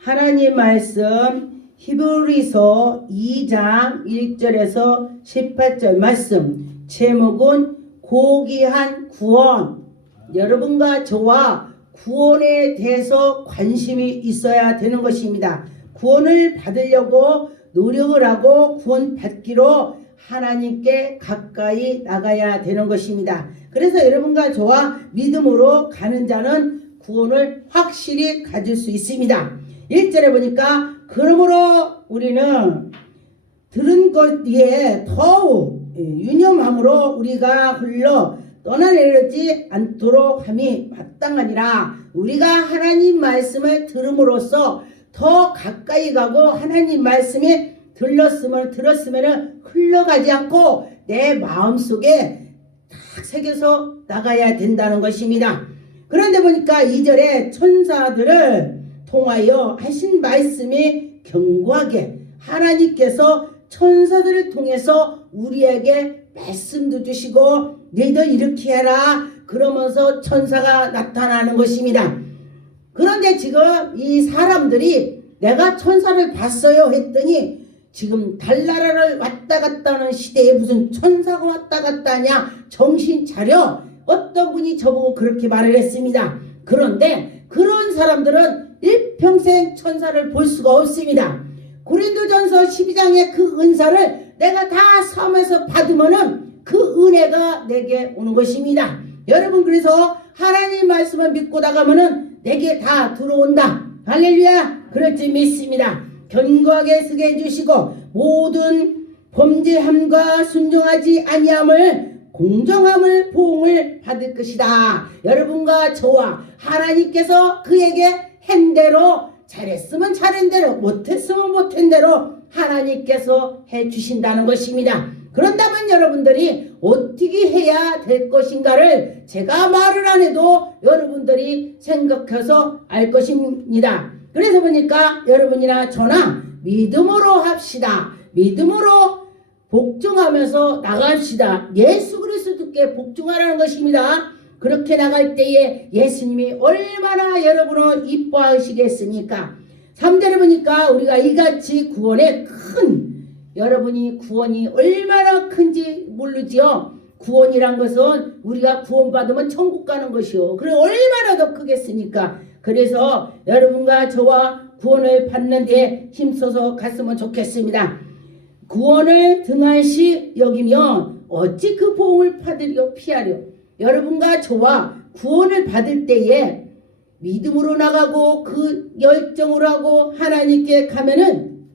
하나님 말씀 히브리서 2장 1절에서 18절 말씀, 제목은 고귀한 구원. 여러분과 저와 구원에 대해서 관심이 있어야 되는 것입니다. 구원을 받으려고 노력을 하고 구원받기로 하나님께 가까이 나가야 되는 것입니다. 그래서 여러분과 저와 믿음으로 가는 자는 구원을 확실히 가질 수 있습니다. 1절에 보니까 그러므로 우리는 들은 것 위에 더욱 유념함으로 우리가 흘러 떠나내리지 않도록 함이 마땅하니라. 우리가 하나님 말씀을 들음으로써 더 가까이 가고 하나님 말씀이 들었으면 흘러가지 않고 내 마음속에 딱 새겨서 나가야 된다는 것입니다. 그런데 보니까 2절에 천사들을 통하여 하신 말씀이 견고하게, 하나님께서 천사들을 통해서 우리에게 말씀도 주시고 너희들 이렇게 해라 그러면서 천사가 나타나는 것입니다. 그런데 지금 이 사람들이 내가 천사를 봤어요 했더니 지금 달나라를 왔다 갔다 하는 시대에 무슨 천사가 왔다 갔다 하냐, 정신 차려. 어떤 분이 저보고 그렇게 말을 했습니다. 그런데 그런 사람들은 일평생 천사를 볼 수가 없습니다. 고린도전서 12장의 그 은사를 내가 다 삶에서 받으면은 그 은혜가 내게 오는 것입니다. 여러분, 그래서 하나님 말씀을 믿고 나가면은 내게 다 들어온다. 할렐루야. 그럴 줄 믿습니다. 견고하게 서게 해주시고 모든 범죄함과 순종하지 아니함을 공정함을 보응을 받을 것이다. 여러분과 저와 하나님께서 그에게 한 대로, 잘했으면 잘한 대로, 못했으면 못한 대로 하나님께서 해주신다는 것입니다. 그런다면 여러분들이 어떻게 해야 될 것인가를 제가 말을 안 해도 여러분들이 생각해서 알 것입니다. 그래서 보니까 여러분이나 저나 믿음으로 합시다. 믿음으로 복종하면서 나갑시다. 예수 그리스도께 복종하라는 것입니다. 그렇게 나갈 때에 예수님이 얼마나 여러분을 이뻐하시겠습니까? 3절에 보니까 우리가 이같이 구원에 여러분이 구원이 얼마나 큰지 모르지요. 구원이란 것은 우리가 구원받으면 천국 가는 것이요. 그래 얼마나 더 크겠습니까? 그래서 여러분과 저와 구원을 받는 데 힘써서 갔으면 좋겠습니다. 구원을 등한시 여기면 어찌 그 보응을 받으려 피하려. 여러분과 저와 구원을 받을 때에 믿음으로 나가고 그 열정으로 하고 하나님께 가면은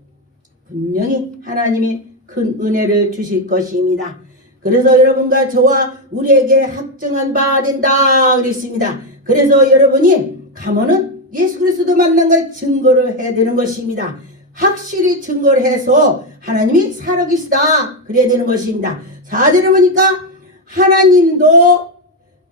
분명히 하나님이 큰 은혜를 주실 것입니다. 그래서 여러분과 저와 우리에게 확정한 바 된다 그랬습니다. 그래서 여러분이 가면은 예수 그리스도 만난 걸 증거를 해야 되는 것입니다. 확실히 증거를 해서 하나님이 살아계시다 그래야 되는 것입니다. 4절에 보니까 하나님도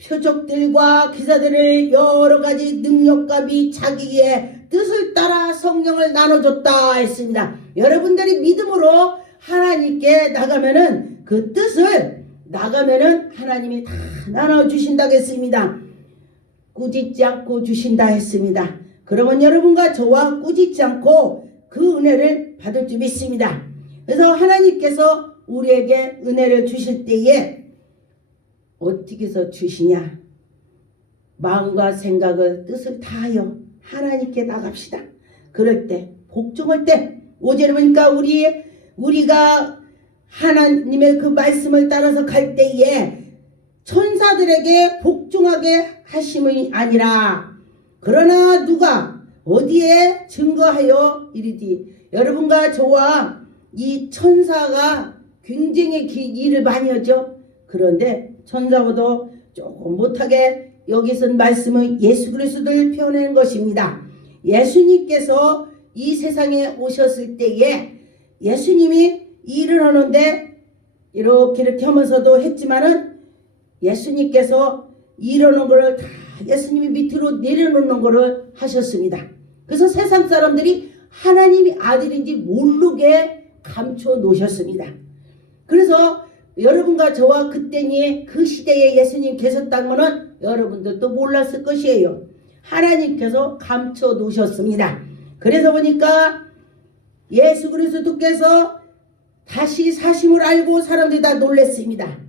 표적들과 기사들을 여러 가지 능력과 미 자기의 뜻을 따라 성령을 나눠줬다 했습니다. 여러분들이 믿음으로 하나님께 나가면은 그 뜻을 나가면은 하나님이 다 나눠주신다고 했습니다. 꾸짖지 않고 주신다 했습니다. 그러면 여러분과 저와 꾸짖지 않고 그 은혜를 받을 줄 믿습니다. 그래서 하나님께서 우리에게 은혜를 주실 때에 어떻게 해서 주시냐? 마음과 생각을 뜻을 다하여 하나님께 나갑시다. 그럴 때 복종할 때 5절에 보니까 우리가 하나님의 그 말씀을 따라서 갈 때에 천사들에게 복종하게 하심이 아니라 그러나 누가 어디에 증거하여 이르디. 여러분과 저와 이 천사가 굉장히 일을 많이 하죠. 그런데 천사보다 조금 못하게 여기 쓴 말씀은 예수 그리스도를 표현한 것입니다. 예수님께서 이 세상에 오셨을 때에 예수님이 일을 하는데 이렇게 하면서도 했지만은 예수님께서 일하는 것을 다 예수님이 밑으로 내려놓는 것을 하셨습니다. 그래서 세상 사람들이 하나님이 아들인지 모르게 감춰 놓으셨습니다. 그래서 여러분과 저와 그때니 그 시대에 예수님 계셨다면 여러분들도 몰랐을 것이에요. 하나님께서 감춰 놓으셨습니다. 그래서 보니까 예수 그리스도께서 다시 사심을 알고 사람들이 다 놀랬습니다.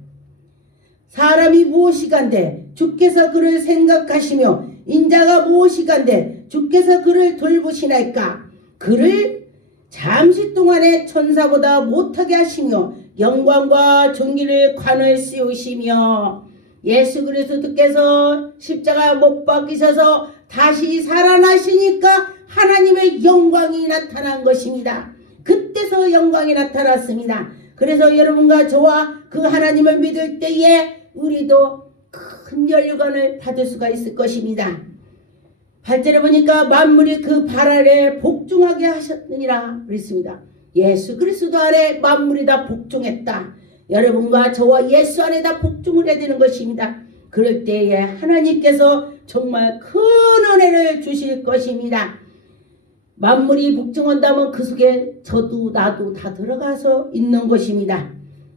사람이 무엇이간데 주께서 그를 생각하시며 인자가 무엇이간데 주께서 그를 돌보시나이까. 그를 잠시 동안에 천사보다 못하게 하시며 영광과 존귀를 관을 씌우시며 예수 그리스도께서 십자가 못 박히셔서 다시 살아나시니까 하나님의 영광이 나타난 것입니다. 그때서 영광이 나타났습니다. 그래서 여러분과 저와 그 하나님을 믿을 때에 우리도 큰 연류관을 받을 수가 있을 것입니다. 8절에 보니까 만물이 그 발 아래 복종하게 하셨느니라 그랬습니다. 예수 그리스도 아래 만물이 다 복종했다. 여러분과 저와 예수 안에 다 복종을 해야 되는 것입니다. 그럴 때에 하나님께서 정말 큰 은혜를 주실 것입니다. 만물이 복종한다면 그 속에 저도 나도 다 들어가서 있는 것입니다.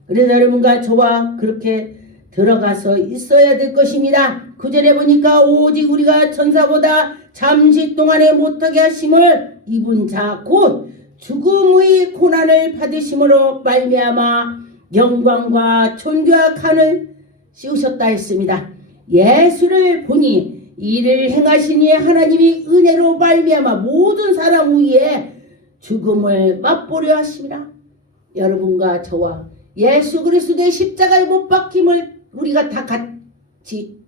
그래서 여러분과 저와 그렇게 들어가서 있어야 될 것입니다. 9절에 보니까 오직 우리가 천사보다 잠시 동안에 못하게 하심을 입은 자 곧 죽음의 고난을 받으심으로 말미암아 영광과 존귀와 간을 씌우셨다 했습니다. 예수를 보니 이를 행하시니 하나님이 은혜로 말미암아 모든 사람 위에 죽음을 맛보려 하심이라. 여러분과 저와 예수 그리스도의 십자가에 못 박힘을 우리가 다 같이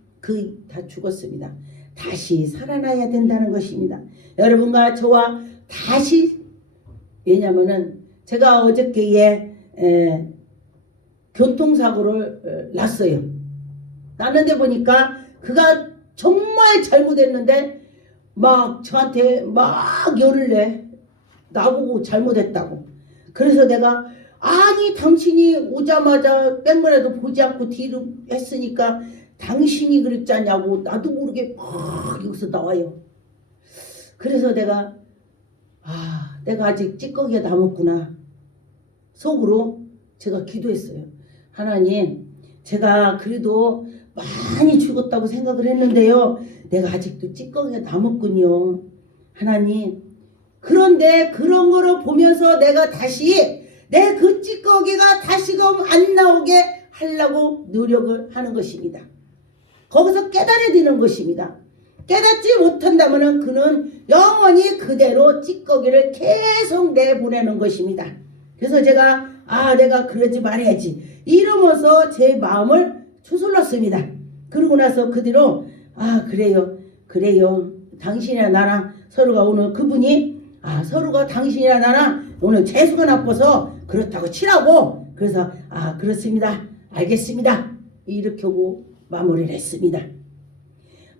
다 죽었습니다. 다시 살아나야 된다는 것입니다. 여러분과 저와 다시, 왜냐면은 제가 어저께에 교통사고를 났어요. 났는데 보니까 그가 정말 잘못했는데 막 저한테 막 열을 내. 나보고 잘못했다고. 그래서 내가 아니 당신이 오자마자 뺑머리도 보지 않고 뒤로 했으니까 당신이 그랬잖냐고 나도 모르게 막 여기서 나와요. 그래서 내가 내가 아직 찌꺼기가 남았구나. 속으로 제가 기도했어요. 하나님, 제가 그래도 많이 죽었다고 생각을 했는데요. 내가 아직도 찌꺼기가 남았군요. 하나님, 그런데 그런 거를 보면서 내가 다시 내 그 찌꺼기가 다시금 안 나오게 하려고 노력을 하는 것입니다. 거기서 깨달아야 되는 것입니다. 깨닫지 못한다면 그는 영원히 그대로 찌꺼기를 계속 내보내는 것입니다. 그래서 제가 내가 그러지 말아야지 이러면서 제 마음을 추슬렀습니다. 그러고 나서 그 뒤로 그래요 당신이나 나랑 서로가 오늘 그분이 서로가 당신이나 나랑 오늘 재수가 나빠서 그렇다고 치라고. 그래서 그렇습니다 알겠습니다 이렇게 하고 마무리를 했습니다.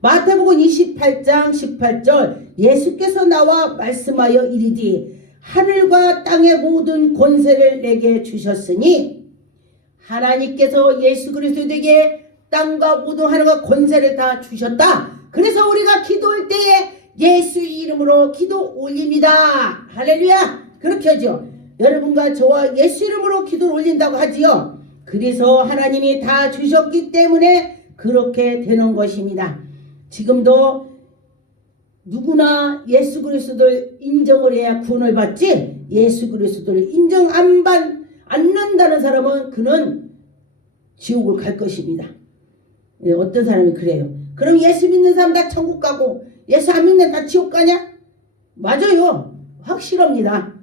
마태복음 28장 18절 예수께서 나와 말씀하여 이르되 하늘과 땅의 모든 권세를 내게 주셨으니 하나님께서 예수 그리스도에게 땅과 모든 하늘과 권세를 다 주셨다. 그래서 우리가 기도할 때에 예수 이름으로 기도 올립니다. 할렐루야. 그렇게 하죠. 여러분과 저와 예수 이름으로 기도를 올린다고 하지요. 그래서 하나님이 다 주셨기 때문에 그렇게 되는 것입니다. 지금도 누구나 예수 그리스도를 인정을 해야 구원을 받지, 예수 그리스도를 인정 안 받는다는 사람은 그는 지옥을 갈 것입니다. 어떤 사람이 그래요. 그럼 예수 믿는 사람 다 천국 가고 예수 안 믿는 다 지옥 가냐? 맞아요. 확실합니다.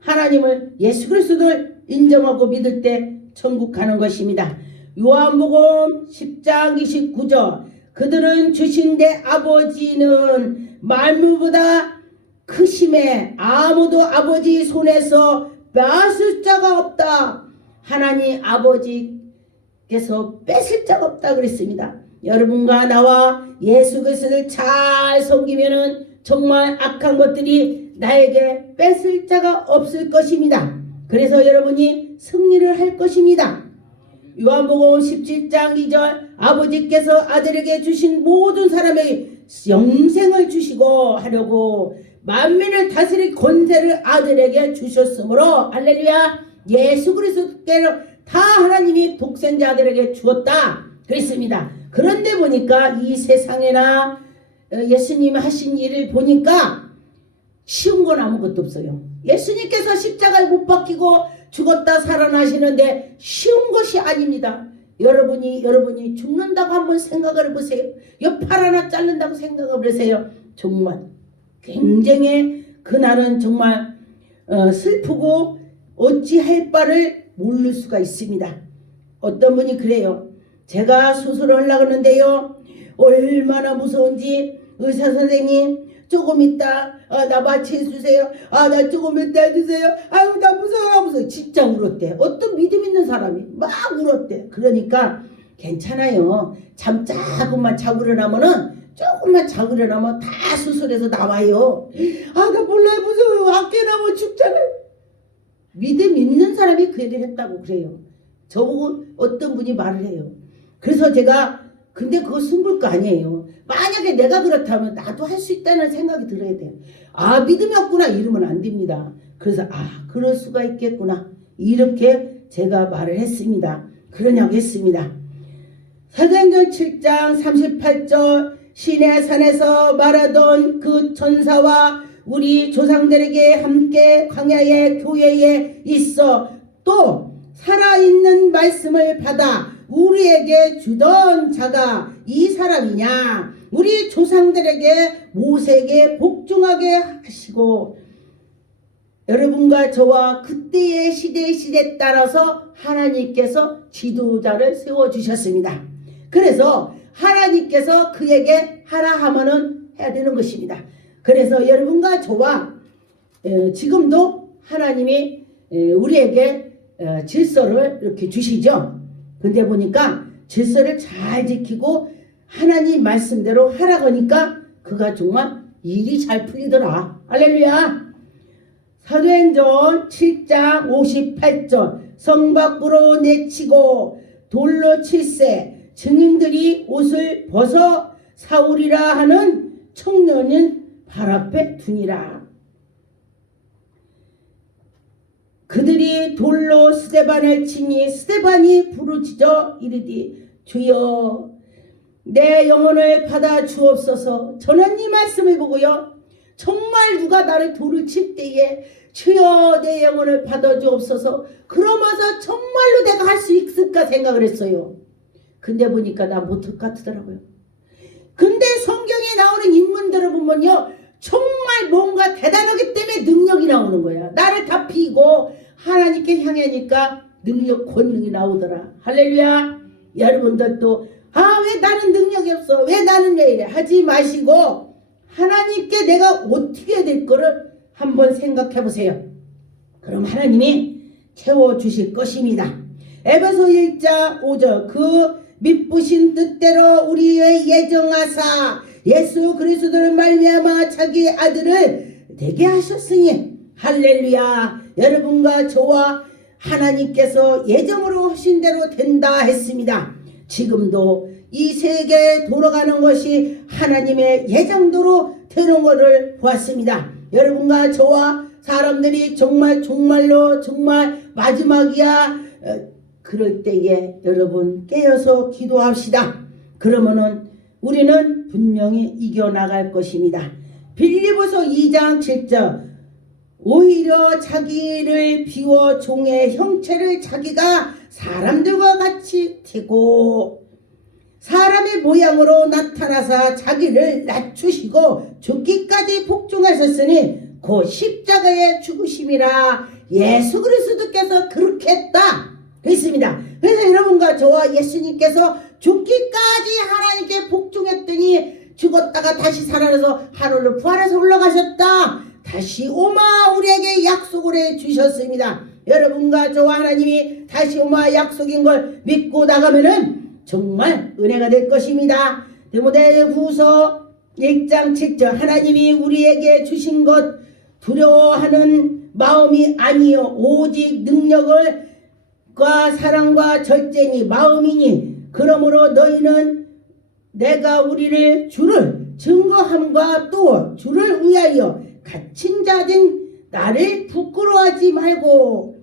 하나님을 예수 그리스도를 인정하고 믿을 때 천국 가는 것입니다. 요한복음 10장 29절 그들은 주신 내 아버지는 만물보다 크심에 아무도 아버지 손에서 뺏을 자가 없다. 하나님 아버지께서 뺏을 자가 없다 그랬습니다. 여러분과 나와 예수 그리스도를 잘 섬기면은 정말 악한 것들이 나에게 뺏을 자가 없을 것입니다. 그래서 여러분이 승리를 할 것입니다. 요한복음 17장 2절 아버지께서 아들에게 주신 모든 사람에게 영생을 주시고 하려고 만민을 다스릴 권세를 아들에게 주셨으므로 할렐루야. 예수 그리스도께로 다 하나님이 독생자 아들에게 주었다 그랬습니다. 그런데 보니까 이 세상에나 예수님이 하신 일을 보니까 쉬운 건 아무것도 없어요. 예수님께서 십자가에 못 박히고 죽었다 살아나시는데 쉬운 것이 아닙니다. 여러분이 죽는다고 한번 생각을 해보세요. 옆팔 하나 자른다고 생각을 해보세요. 정말 굉장히 그날은 정말 슬프고 어찌할 바를 모를 수가 있습니다. 어떤 분이 그래요. 제가 수술을 하려고 하는데요. 얼마나 무서운지 의사 선생님 조금 있다 나 마취해주세요. 나 조금 있다 해주세요. 아유 나 무서워. 진짜 울었대. 어떤 믿음 있는 사람이 막 울었대. 그러니까 괜찮아요. 잠 조금만 자고 일어나면은 조금만 자고 일어나면 다 수술해서 나와요. 나 몰라요. 무서워요. 아껴 나면 죽잖아요. 믿음 있는 사람이 그 얘기를 했다고 그래요. 저보고 어떤 분이 말을 해요. 그래서 제가 근데 그거 숨을 거 아니에요. 만약에 내가 그렇다면 나도 할 수 있다는 생각이 들어야 돼요. 믿음이 없구나 이러면 안 됩니다. 그래서 그럴 수가 있겠구나 이렇게 제가 말을 했습니다. 그러냐고 했습니다. 사도행전 7장 38절 시내 산에서 말하던 그 천사와 우리 조상들에게 함께 광야의 교회에 있어 또 살아있는 말씀을 받아 우리에게 주던 자가 이 사람이냐. 우리 조상들에게 모세에게 복종하게 하시고 여러분과 저와 그때의 시대에 따라서 하나님께서 지도자를 세워주셨습니다. 그래서 하나님께서 그에게 하라 하면은 해야 되는 것입니다. 그래서 여러분과 저와 지금도 하나님이 우리에게 질서를 이렇게 주시죠. 근데 보니까 질서를 잘 지키고 하나님 말씀대로 하라고 하니까 그가 정말 일이 잘 풀리더라. 할렐루야. 사도행전 7장 58절 성 밖으로 내치고 돌로 칠세 증인들이 옷을 벗어 사울이라 하는 청년은 발 앞에 두니라. 그들이 돌로 스데반을 치니 스데반이 부르짖어 이르되 주여 내 영혼을 받아 주옵소서. 저는 이 말씀을 보고요. 정말 누가 나를 돌을 칠 때에 주여 내 영혼을 받아 주옵소서. 그러면서 정말로 내가 할 수 있을까 생각을 했어요. 근데 보니까 나 못할 것 같더라고요. 근데 성경에 나오는 인물들을 보면요. 정말 뭔가 대단하기 때문에 능력이 나오는 거야. 나를 다 피고 하나님께 향하니까 능력 권능이 나오더라. 할렐루야. 여러분들도 왜 나는 능력이 없어. 왜 나는 왜 이래. 하지 마시고 하나님께 내가 어떻게 해야 될 거를 한번 생각해 보세요. 그럼 하나님이 채워주실 것입니다. 에베소 1장 5절 그 미쁘신 뜻대로 우리의 예정하사 예수 그리스도를 말미암아 자기 아들을 되게 하셨으니 할렐루야. 여러분과 저와 하나님께서 예정으로 하신 대로 된다 했습니다. 지금도 이 세계에 돌아가는 것이 하나님의 예정대로 되는 것을 보았습니다. 여러분과 저와 사람들이 정말로 마지막이야 그럴 때에 여러분 깨어서 기도합시다. 그러면은 우리는 분명히 이겨나갈 것입니다. 빌립보서 2장 7절 오히려 자기를 비워 종의 형체를 자기가 사람들과 같이 태고 사람의 모양으로 나타나사 자기를 낮추시고 죽기까지 복종하셨으니 곧 십자가의 죽으심이라. 예수 그리스도께서 그렇게 했다 그랬습니다. 그래서 여러분과 저와 예수님께서 죽기까지 하나님께 복종했더니 죽었다가 다시 살아나서 하늘로 부활해서 올라가셨다. 다시 오마 우리에게 약속을 해주셨습니다. 여러분과 저와 하나님이 다시 오마 약속인 걸 믿고 나가면은 정말 은혜가 될 것입니다. 디모데후서 1장 7절 하나님이 우리에게 주신 것 두려워하는 마음이 아니요 오직 능력과 사랑과 절제니 마음이니 그러므로 너희는 내가 우리를 주를 증거함과 또 주를 위하여 갇힌 자된 나를 부끄러워하지 말고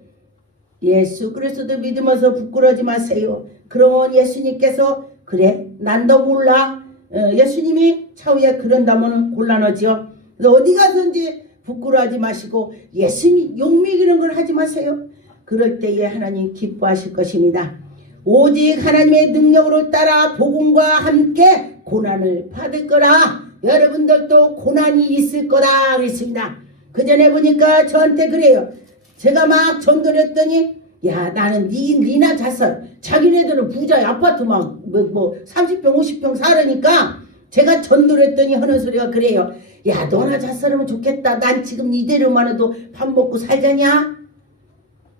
예수 그리스도 믿으면서 부끄러워하지 마세요. 그러면 예수님께서 그래 난 너 몰라 예수님이 차후에 그런다면 곤란하지요. 그래서 어디 가든지 부끄러워하지 마시고 예수님 욕먹이는 걸 하지 마세요. 그럴 때에 하나님 기뻐하실 것입니다. 오직 하나님의 능력으로 따라 복음과 함께 고난을 받을 거라. 여러분들도 고난이 있을 거다 그랬습니다. 그 전에 보니까 저한테 그래요. 제가 막 전도를 했더니 야 나는 니나 잤어. 자기네들은 부자야. 아파트 막 30평 50평 살으니까 제가 전도를 했더니 하는 소리가 그래요. 야 너나 잤으면 좋겠다. 난 지금 이대로만 해도 밥 먹고 살자냐.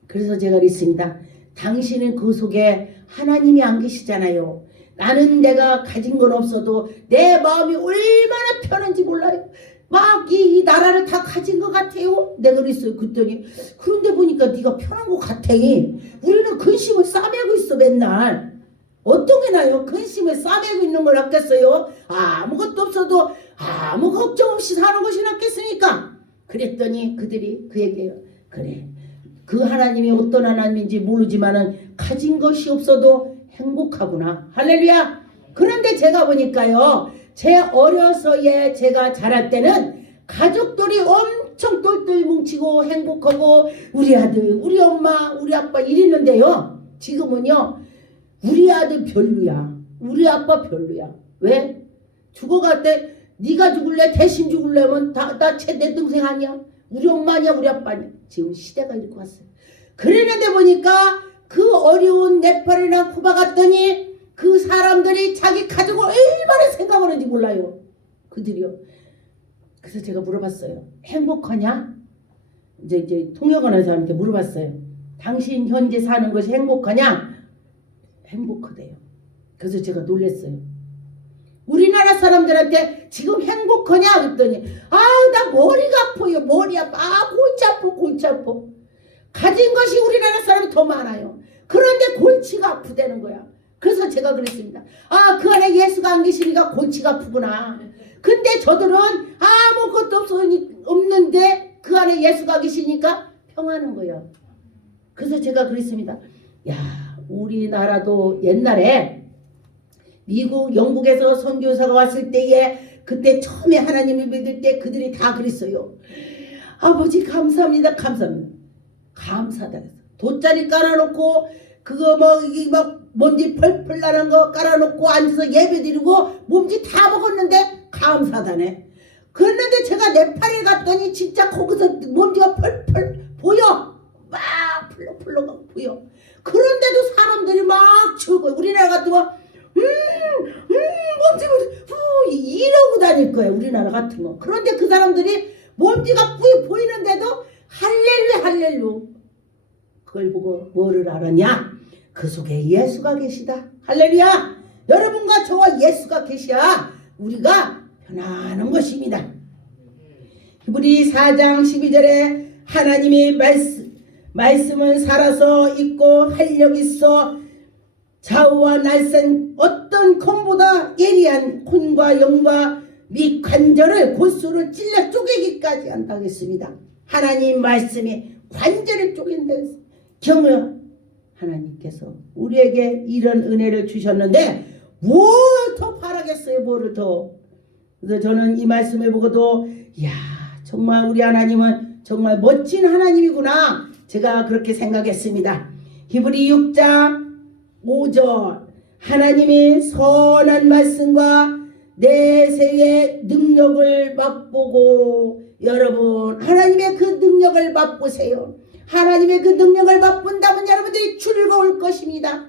그래서 제가 그랬습니다. 당신은 그 속에 하나님이 안 계시잖아요. 나는 내가 가진 건 없어도 내 마음이 얼마나 편한지 몰라요. 막 이 나라를 다 가진 것 같아요. 내가 그랬어요. 그랬더니 그런데 보니까 네가 편한 것 같아. 우리는 근심을 싸매고 있어 맨날. 어떤 게 나요? 근심을 싸매고 있는 걸 낫겠어요? 아무것도 없어도 아무 걱정 없이 사는 것이 낫겠습니까? 그랬더니 그들이 그 얘기예요. 그래. 그 하나님이 어떤 하나님인지 모르지만은 가진 것이 없어도 행복하구나. 할렐루야. 그런데 제가 보니까요. 제 어려서에 제가 자랄 때는 가족들이 엄청 똘똘 뭉치고 행복하고 우리 아들, 우리 엄마, 우리 아빠 이랬는데요. 지금은요. 우리 아들 별로야. 우리 아빠 별로야. 왜? 죽어갈 때 네가 죽을래? 대신 죽을래면 내 동생 아니야? 우리 엄마 아니야? 우리 아빠 아니야? 지금 시대가 이렇게 왔어요. 그랬는데 보니까 그 어려운 네팔이나 쿠바 갔더니 그 사람들이 자기 가족을 얼마나 생각하는지 몰라요. 그들이요. 그래서 제가 물어봤어요. 행복하냐? 이제 통역하는 사람한테 물어봤어요. 당신 현재 사는 것이 행복하냐? 행복하대요. 그래서 제가 놀랐어요. 우리나라 사람들한테 지금 행복하냐? 그랬더니 나 머리가 아파요. 머리 아파. 골치 아파. 가진 것이 우리나라 사람이 더 많아요. 그런데 골치가 아프다는 거야. 그래서 제가 그랬습니다. 그 안에 예수가 안 계시니까 골치가 아프구나. 근데 저들은 아무것도 없는데 그 안에 예수가 계시니까 평안한 거예요. 그래서 제가 그랬습니다. 야, 우리나라도 옛날에 미국, 영국에서 선교사가 왔을 때에 그때 처음에 하나님을 믿을 때 그들이 다 그랬어요. 아버지 감사합니다. 감사하다. 돗자리 깔아놓고 그거 먼지 펄펄 나는 거 깔아놓고 앉아서 예배 드리고 몸지 다 먹었는데 감사다네. 그랬는데 제가 네팔에 갔더니 진짜 거기서 먼지가 펄펄 보여. 막 풀렁풀렁 보여. 그런데도 사람들이 막 치우고 우리나라 같으면 먼지 이러고 다닐 거예요. 우리나라 같은 거. 그런데 그 사람들이 먼지가 보이는데도 할렐루야. 그걸 보고 뭐를 알았냐? 그 속에 예수가 계시다. 할렐루야. 여러분과 저와 예수가 계셔야 우리가 편안한 것입니다. 히브리 4장 12절에 하나님의 말씀은 살아서 있고 활력 있어 좌우와 날선 어떤 검보다 예리한 혼과 영과 및 관절을 골수로 찔러 쪼개기까지 한다고 했습니다. 하나님 말씀이 관절을 쪼갠다 했습니다. 경을 하나님께서 우리에게 이런 은혜를 주셨는데 뭘 더 바라겠어요. 뭐를 더. 그래서 저는 이 말씀을 보고도 이야 정말 우리 하나님은 정말 멋진 하나님이구나 제가 그렇게 생각했습니다. 히브리 6장 5절 하나님의 선한 말씀과 내세의 능력을 맛보고 여러분 하나님의 그 능력을 맛보세요. 하나님의 그 능력을 맛본다면 여러분들이 즐거울 것입니다.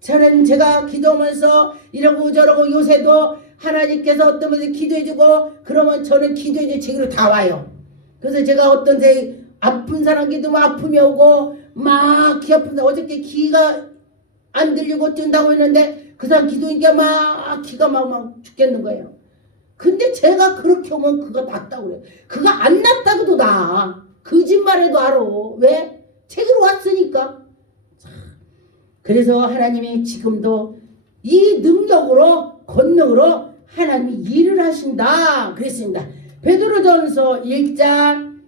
저는 제가 기도하면서 이러고 저러고 요새도 하나님께서 어떤 분들 기도해주고 그러면 저는 기도해줄 책으로 다 와요. 그래서 제가 어떤 데 아픈 사람 기도면 아픔이 오고 막 귀 아픈데 어저께 귀가 안 들리고 뜬다고 했는데 그 사람 기도니까 막 귀가 막 죽겠는 거예요. 근데 제가 그렇게 오면 그거 낫다고 그래요. 그거 안 낫다고도 나. 거짓말해도 알아. 왜? 책으로 왔으니까. 그래서 하나님이 지금도 이 능력으로 권능으로 하나님이 일을 하신다 그랬습니다. 베드로전서 1장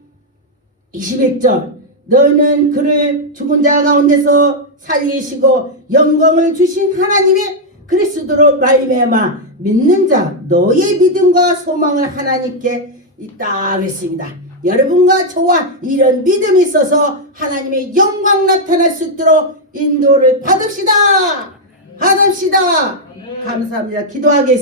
21절 너희는 그를 죽은 자 가운데서 살리시고 영광을 주신 하나님의 그리스도로 말미암아 믿는 자 너의 믿음과 소망을 하나님께 있다 그랬습니다. 여러분과 저와 이런 믿음이 있어서 하나님의 영광 나타날 수 있도록 인도를 받읍시다. 감사합니다. 기도하겠습니다.